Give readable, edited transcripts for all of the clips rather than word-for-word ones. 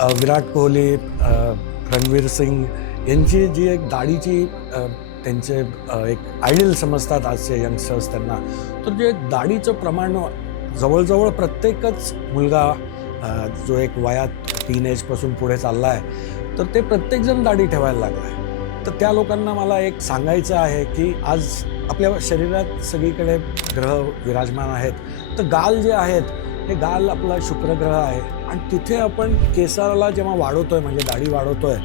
विराट कोहली, रणवीर सिंग यांची जी एक दाढीची त्यांचे एक आयडियल समजतात आजचे यंगस्टर्स त्यांना. तर जे दाढीचं प्रमाण जवळजवळ प्रत्येकच मुलगा जो एक वयात टीनेजपासून पुढे चालला आहे, तर ते प्रत्येकजण दाढी ठेवायला लागला आहे. तर त्या लोकांना मला एक सांगायचं आहे की आज आपल्या शरीरात सगळीकडे ग्रह विराजमान आहेत. तर गाल जे आहेत, हे गाल आपला शुक्रग्रह आहे आणि तिथे आपण केसाला जेव्हा वाढवतोय, म्हणजे दाढी वाढवतोय,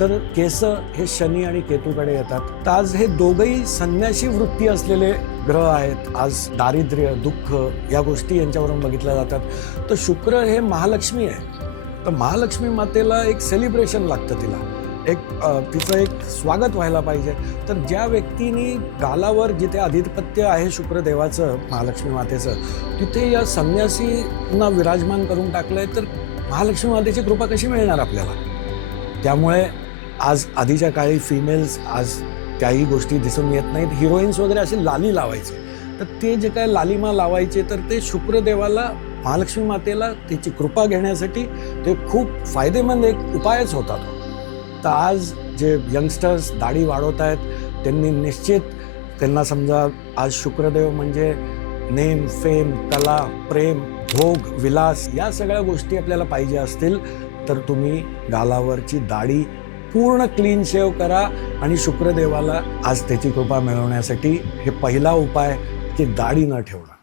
तर केस हे शनी आणि केतूकडे येतात. तर आज हे दोघंही संन्याशी वृत्ती असलेले ग्रह आहेत. आज दारिद्र्य, दुःख या गोष्टी यांच्यावरून बघितल्या जातात. तर शुक्र हे महालक्ष्मी आहे. तर महालक्ष्मी मातेला एक सेलिब्रेशन लागतं, तिला एक तिचं एक स्वागत व्हायला पाहिजे. तर ज्या व्यक्तीने गालावर जिथे अधिपत्य आहे शुक्रदेवाचं, महालक्ष्मी मातेचं, तिथे या संन्यासींना विराजमान करून टाकलंय, तर महालक्ष्मी मातेची कृपा कशी मिळणार आपल्याला? त्यामुळे आज आधीच्या काळी फिमेल्स आज त्याही गोष्टी दिसून येत नाहीत. हिरोईन्स वगैरे असे लाली लावायचे, तर ते जे काय लालिमा लावायचे, तर ते शुक्रदेवाला, महालक्ष्मी मातेला तिची कृपा घेण्यासाठी ते खूप फायदेमंद एक उपायच होता तो. तर आज जे यंगस्टर्स दाढी वाढवत आहेत, त्यांनी निश्चित, त्यांना समजा आज शुक्रदेव म्हणजे नेम, फेम, कला, प्रेम, भोग, विलास या सगळ्या गोष्टी आपल्याला पाहिजे असतील, तर तुम्ही गालावरची दाढी पूर्ण क्लीन शेव करा आणि शुक्रदेवाला आज त्याची कृपा मिळवण्यासाठी हे पहिला उपाय की दाढी न ठेवणं.